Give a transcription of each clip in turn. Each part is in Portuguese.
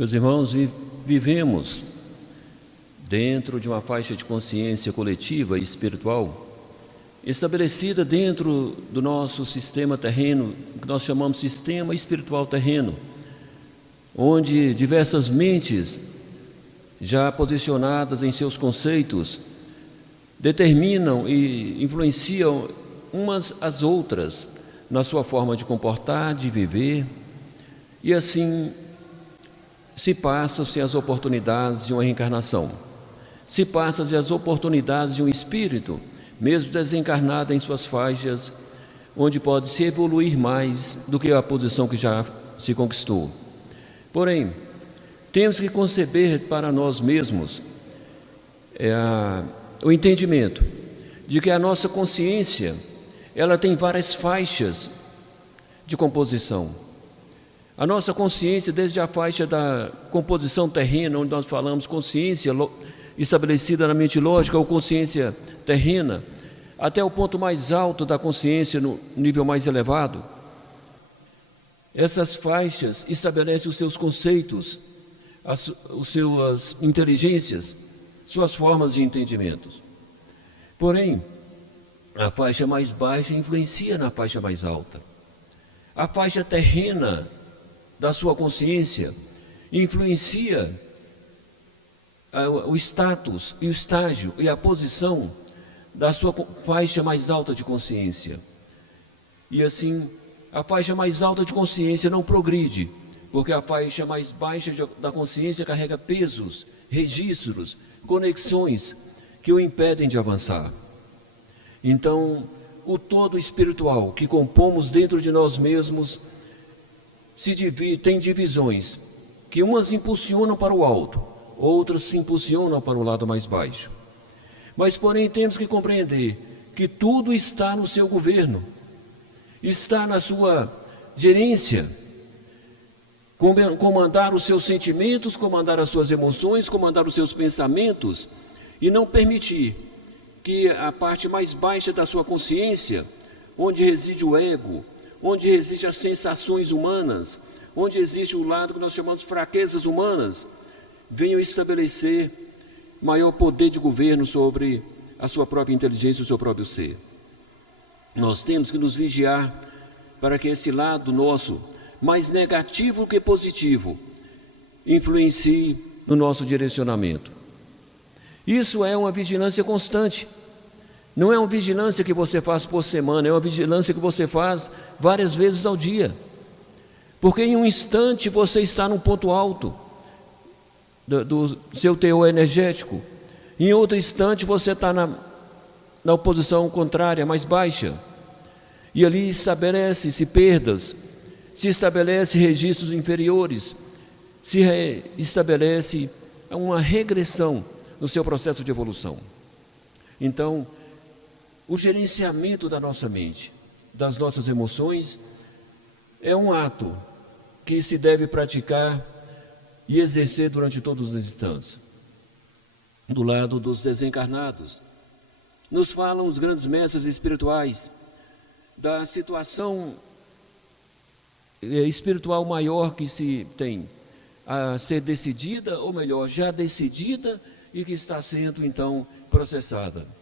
Meus irmãos, vivemos dentro de uma faixa de consciência coletiva e espiritual estabelecida dentro do nosso sistema terreno, que nós chamamos de sistema espiritual terreno, onde diversas mentes já posicionadas em seus conceitos determinam e influenciam umas às outras na sua forma de comportar, de viver, e assim se passam-se as oportunidades de uma reencarnação, se passam-se as oportunidades de um espírito, mesmo desencarnado em suas faixas, onde pode se evoluir mais do que a posição que já se conquistou. Porém, temos que conceber para nós mesmos o entendimento de que a nossa consciência, ela tem várias faixas de composição. A nossa consciência, desde a faixa da composição terrena, onde nós falamos consciência estabelecida na mente lógica ou consciência terrena, até o ponto mais alto da consciência, no nível mais elevado, essas faixas estabelecem os seus conceitos, as suas inteligências, suas formas de entendimento. Porém, a faixa mais baixa influencia na faixa mais alta. A faixa terrena da sua consciência influencia o status e o estágio e a posição da sua faixa mais alta de consciência. E assim, a faixa mais alta de consciência não progride, porque a faixa mais baixa da consciência carrega pesos, registros, conexões que o impedem de avançar. Então, o todo espiritual que compomos dentro de nós mesmos tem divisões, que umas impulsionam para o alto, outras se impulsionam para o lado mais baixo. Mas, porém, temos que compreender que tudo está no seu governo, está na sua gerência, comandar os seus sentimentos, comandar as suas emoções, comandar os seus pensamentos, e não permitir que a parte mais baixa da sua consciência, onde reside o ego, onde reside as sensações humanas, onde existe o lado que nós chamamos de fraquezas humanas, venham estabelecer maior poder de governo sobre a sua própria inteligência e o seu próprio ser. Nós temos que nos vigiar para que esse lado nosso, mais negativo que positivo, influencie no nosso direcionamento. Isso é uma vigilância constante. Não é uma vigilância que você faz por semana, é uma vigilância que você faz várias vezes ao dia. Porque em um instante você está num ponto alto do seu teor energético, em outro instante você está na oposição contrária, mais baixa, e ali estabelece-se perdas, se estabelece registros inferiores, se estabelece uma regressão no seu processo de evolução. Então, o gerenciamento da nossa mente, das nossas emoções, é um ato que se deve praticar e exercer durante todos os instantes. Do lado dos desencarnados, nos falam os grandes mestres espirituais da situação espiritual maior que se tem a ser decidida, ou melhor, já decidida e que está sendo então processada.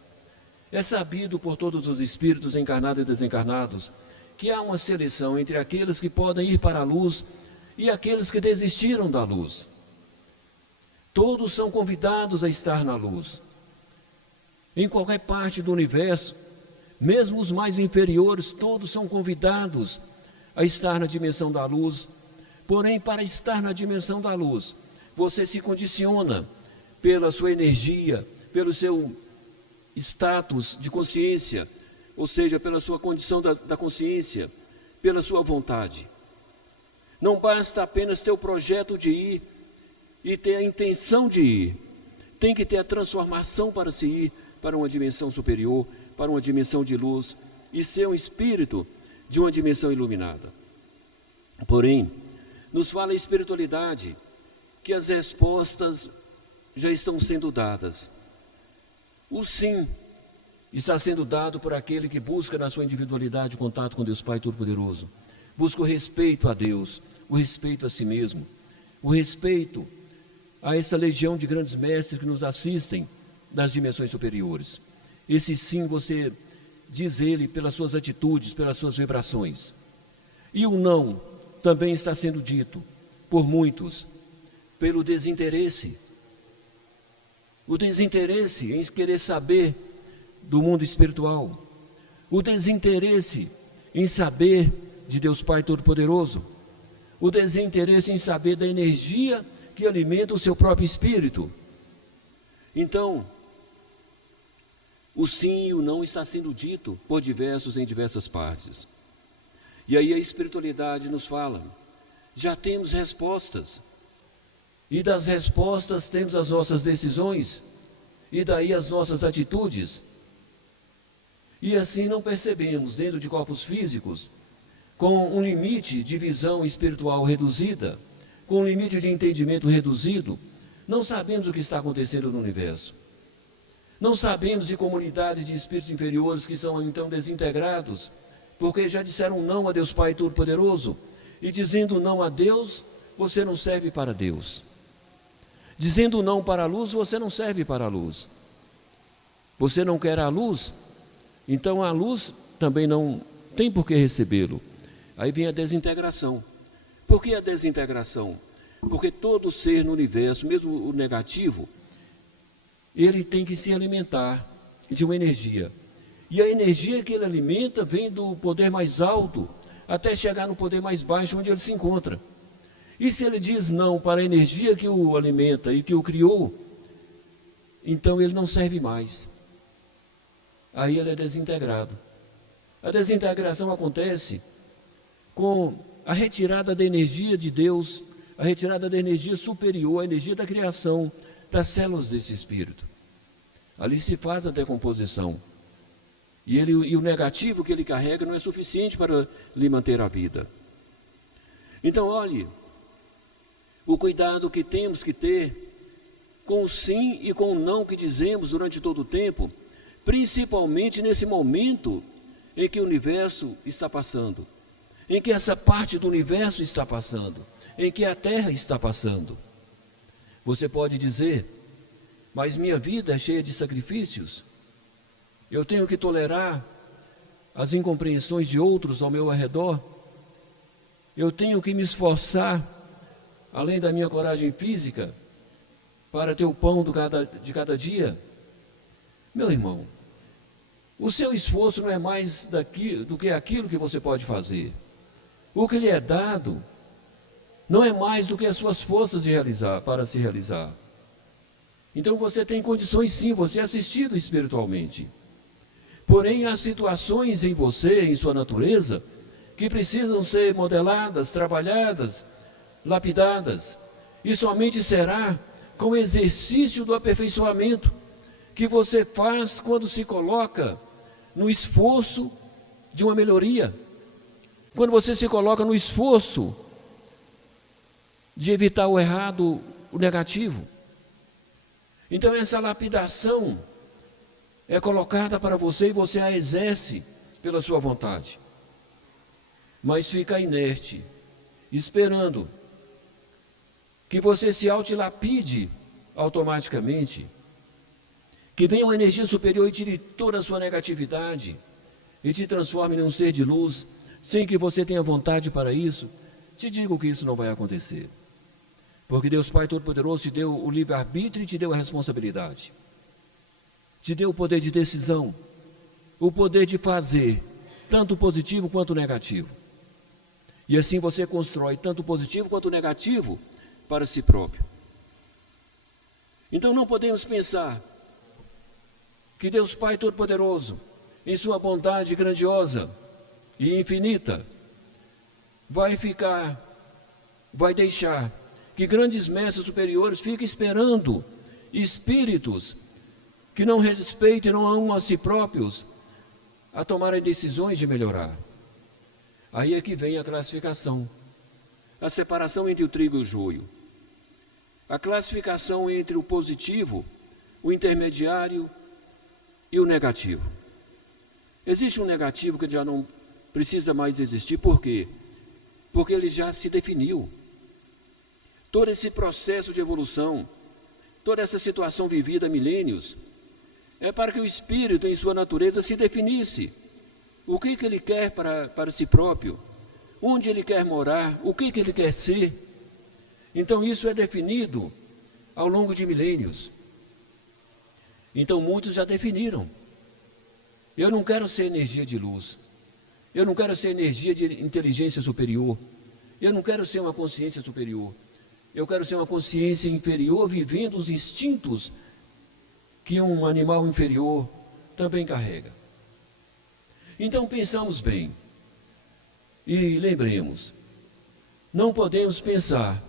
É sabido por todos os espíritos encarnados e desencarnados que há uma seleção entre aqueles que podem ir para a luz e aqueles que desistiram da luz. Todos são convidados a estar na luz. Em qualquer parte do universo, mesmo os mais inferiores, todos são convidados a estar na dimensão da luz. Porém, para estar na dimensão da luz, você se condiciona pela sua energia, pelo seu status de consciência, ou seja, pela sua condição da consciência, pela sua vontade. Não basta apenas ter o projeto de ir e ter a intenção de ir. Tem que ter a transformação para se ir para uma dimensão superior, para uma dimensão de luz e ser um espírito de uma dimensão iluminada. Porém, nos fala a espiritualidade que as respostas já estão sendo dadas. O sim está sendo dado por aquele que busca na sua individualidade o contato com Deus Pai Todo-Poderoso. Busca o respeito a Deus, o respeito a si mesmo, o respeito a essa legião de grandes mestres que nos assistem das dimensões superiores. Esse sim você diz ele pelas suas atitudes, pelas suas vibrações. E o não também está sendo dito por muitos pelo desinteresse. O desinteresse em querer saber do mundo espiritual. O desinteresse em saber de Deus Pai Todo-Poderoso. O desinteresse em saber da energia que alimenta o seu próprio espírito. Então, o sim e o não está sendo dito por diversos em diversas partes. E aí a espiritualidade nos fala, já temos respostas. E das respostas temos as nossas decisões, e daí as nossas atitudes. E assim não percebemos, dentro de corpos físicos, com um limite de visão espiritual reduzida, com um limite de entendimento reduzido, não sabemos o que está acontecendo no universo. Não sabemos de comunidades de espíritos inferiores que são então desintegrados, porque já disseram não a Deus Pai Todo-Poderoso, e dizendo não a Deus, você não serve para Deus. Dizendo não para a luz, você não serve para a luz. Você não quer a luz, então a luz também não tem por que recebê-lo. Aí vem a desintegração. Por que a desintegração? Porque todo ser no universo, mesmo o negativo, ele tem que se alimentar de uma energia. E a energia que ele alimenta vem do poder mais alto até chegar no poder mais baixo onde ele se encontra. E se ele diz não para a energia que o alimenta e que o criou, então ele não serve mais. Aí ele é desintegrado. A desintegração acontece com a retirada da energia de Deus, a retirada da energia superior, a energia da criação, das células desse espírito. Ali se faz a decomposição. E o negativo que ele carrega não é suficiente para lhe manter a vida. Então, olhe, o cuidado que temos que ter com o sim e com o não que dizemos durante todo o tempo, principalmente nesse momento em que o universo está passando, em que essa parte do universo está passando, em que a Terra está passando. Você pode dizer, mas minha vida é cheia de sacrifícios, eu tenho que tolerar as incompreensões de outros ao meu redor, eu tenho que me esforçar, além da minha coragem física, para ter o pão de cada dia. Meu irmão, o seu esforço não é mais do que aquilo que você pode fazer. O que lhe é dado não é mais do que as suas forças para se realizar. Então você tem condições sim, você é assistido espiritualmente. Porém, há situações em você, em sua natureza, que precisam ser modeladas, trabalhadas, lapidadas. E somente será com o exercício do aperfeiçoamento que você faz quando se coloca no esforço de uma melhoria. Quando você se coloca no esforço de evitar o errado, o negativo. Então essa lapidação é colocada para você e você a exerce pela sua vontade. Mas fica inerte, esperando que você se autilapide automaticamente, que venha uma energia superior e tire toda a sua negatividade e te transforme em um ser de luz, sem que você tenha vontade para isso. Te digo que isso não vai acontecer. Porque Deus Pai Todo-Poderoso te deu o livre-arbítrio e te deu a responsabilidade. Te deu o poder de decisão, o poder de fazer, tanto positivo quanto negativo. E assim você constrói tanto positivo quanto negativo para si próprio. Então não podemos pensar que Deus Pai Todo-Poderoso, em sua bondade grandiosa e infinita, vai deixar que grandes mestres superiores fiquem esperando espíritos que não respeitam e não amam a si próprios a tomarem decisões de melhorar. Aí é que vem a classificação, a separação entre o trigo e o joio, a classificação entre o positivo, o intermediário e o negativo. Existe um negativo que já não precisa mais existir, por quê? Porque ele já se definiu. todo esse processo de evolução, toda essa situação vivida há milênios, é para que o espírito, em sua natureza, se definisse. O que ele quer para si próprio, onde ele quer morar, o que ele quer ser. Então isso é definido ao longo de milênios. Então muitos já definiram. Eu não quero ser energia de luz. Eu não quero ser energia de inteligência superior. Eu não quero ser uma consciência superior. Eu quero ser uma consciência inferior, vivendo os instintos que um animal inferior também carrega. Então pensamos bem e lembremos, não podemos pensar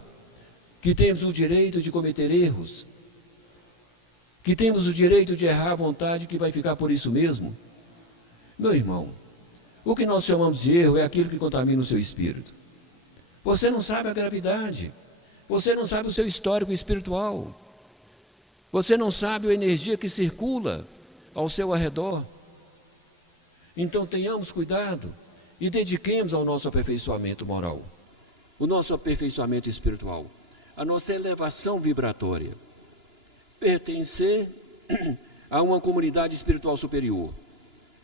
que temos o direito de cometer erros, que temos o direito de errar à vontade, que vai ficar por isso mesmo. Meu irmão, o que nós chamamos de erro é aquilo que contamina o seu espírito. Você não sabe a gravidade, você não sabe o seu histórico espiritual, você não sabe a energia que circula ao seu arredor. Então tenhamos cuidado e dediquemos ao nosso aperfeiçoamento moral, o nosso aperfeiçoamento espiritual, a nossa elevação vibratória. Pertencer a uma comunidade espiritual superior,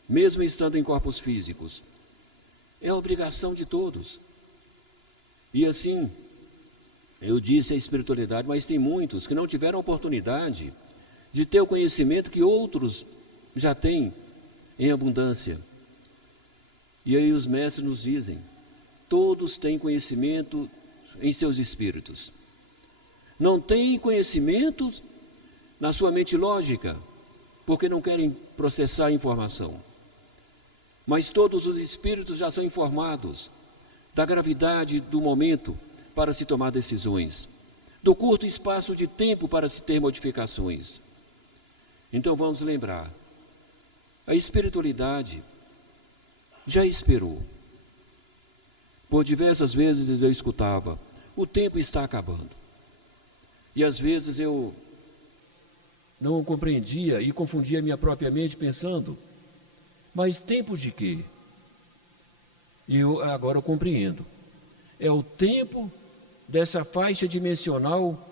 mesmo estando em corpos físicos, é a obrigação de todos. E assim, eu disse a espiritualidade, mas tem muitos que não tiveram a oportunidade de ter o conhecimento que outros já têm em abundância. E aí os mestres nos dizem, todos têm conhecimento em seus espíritos. Não têm conhecimento na sua mente lógica, porque não querem processar a informação. Mas todos os espíritos já são informados da gravidade do momento para se tomar decisões, do curto espaço de tempo para se ter modificações. Então vamos lembrar, a espiritualidade já esperou. Por diversas vezes eu escutava, o tempo está acabando. E às vezes eu não compreendia e confundia minha própria mente pensando, mas tempo de quê? E agora eu compreendo. É o tempo dessa faixa dimensional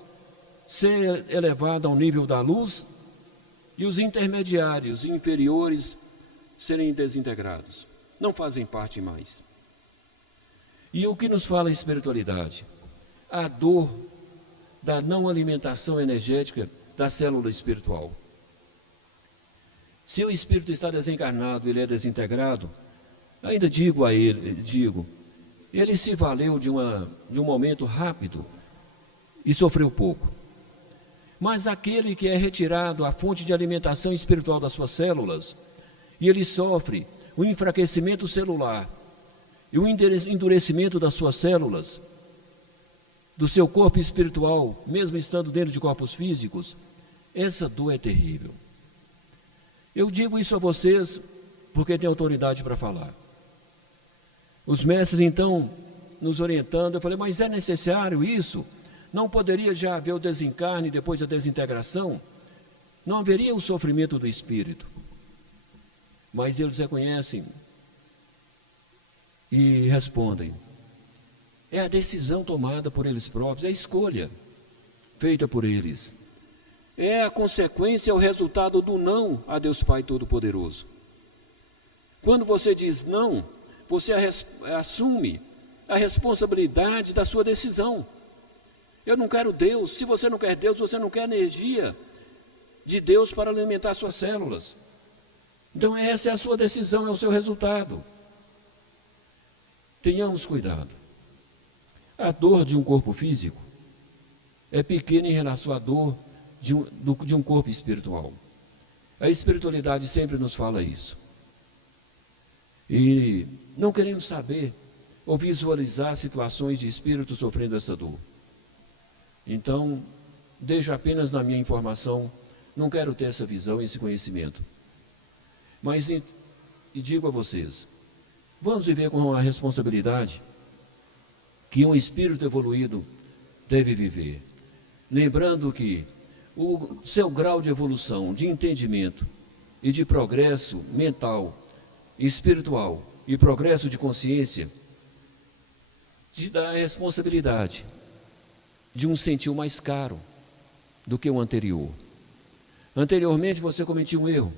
ser elevada ao nível da luz e os intermediários inferiores serem desintegrados. Não fazem parte mais. E o que nos fala a espiritualidade? A dor da não alimentação energética da célula espiritual. Se o espírito está desencarnado, ele é desintegrado, ainda digo a ele, ele se valeu de um momento rápido e sofreu pouco. Mas aquele que é retirado a fonte de alimentação espiritual das suas células, e ele sofre o enfraquecimento celular e o endurecimento das suas células, do seu corpo espiritual, mesmo estando dentro de corpos físicos, essa dor é terrível. Eu digo isso a vocês porque tenho autoridade para falar. Os mestres então nos orientando, eu falei, mas é necessário isso? Não poderia já haver o desencarne depois da desintegração? Não haveria o sofrimento do espírito? Mas eles reconhecem e respondem. É a decisão tomada por eles próprios, é a escolha feita por eles. É a consequência, é o resultado do não a Deus Pai Todo-Poderoso. Quando você diz não, você assume a responsabilidade da sua decisão. Eu não quero Deus. Se você não quer Deus, você não quer energia de Deus para alimentar suas células. Então essa é a sua decisão, é o seu resultado. Tenhamos cuidado. A dor de um corpo físico é pequena em relação à dor de um corpo espiritual. A espiritualidade sempre nos fala isso. E não queremos saber ou visualizar situações de espírito sofrendo essa dor. Então, deixo apenas na minha informação, não quero ter essa visão, esse conhecimento. Mas, e digo a vocês, vamos viver com a responsabilidade que um espírito evoluído deve viver. Lembrando que o seu grau de evolução, de entendimento e de progresso mental, espiritual e progresso de consciência te dá a responsabilidade de um sentir mais caro do que o anterior. Anteriormente você cometia um erro.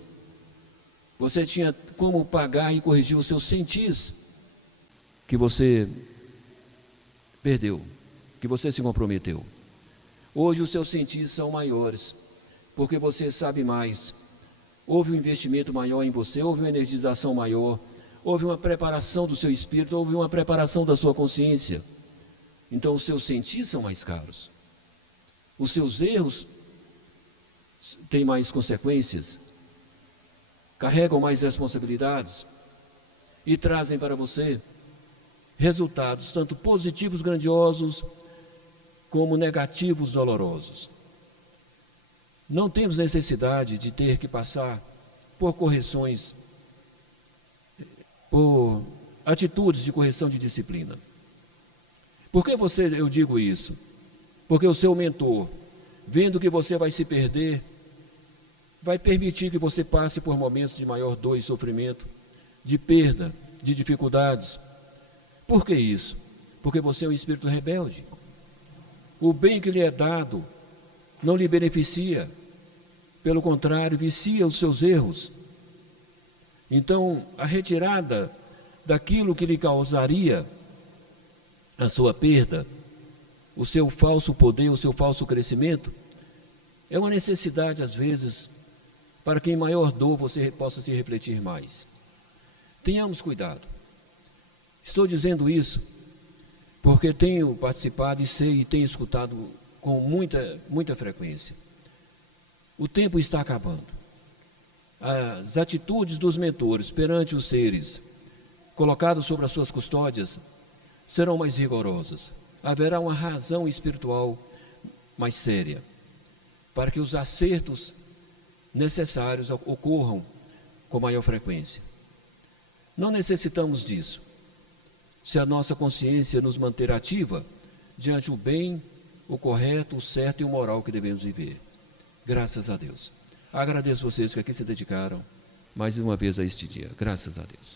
Você tinha como pagar e corrigir os seus sentis que você perdeu, que você se comprometeu. Hoje os seus sentis são maiores, porque você sabe mais. Houve um investimento maior em você, houve uma energização maior, houve uma preparação do seu espírito, houve uma preparação da sua consciência. Então os seus sentis são mais caros. Os seus erros têm mais consequências, carregam mais responsabilidades e trazem para você resultados tanto positivos grandiosos como negativos dolorosos. Não temos necessidade de ter que passar por correções, por atitudes de correção de disciplina. Por que eu digo isso? Porque o seu mentor, vendo que você vai se perder, vai permitir que você passe por momentos de maior dor e sofrimento, de perda, de dificuldades. Por que isso? Porque você é um espírito rebelde. O bem que lhe é dado não lhe beneficia, pelo contrário, vicia os seus erros. Então, a retirada daquilo que lhe causaria a sua perda, o seu falso poder, o seu falso crescimento, é uma necessidade, às vezes, para que em maior dor você possa se refletir mais. Tenhamos cuidado. Estou dizendo isso porque tenho participado e sei e tenho escutado com muita frequência. O tempo está acabando. As atitudes dos mentores perante os seres colocados sobre as suas custódias serão mais rigorosas. Haverá uma razão espiritual mais séria para que os acertos necessários ocorram com maior frequência. Não necessitamos disso, se a nossa consciência nos manter ativa diante o bem, o correto, o certo e o moral que devemos viver. Graças a Deus. Agradeço vocês que aqui se dedicaram mais uma vez a este dia. Graças a Deus.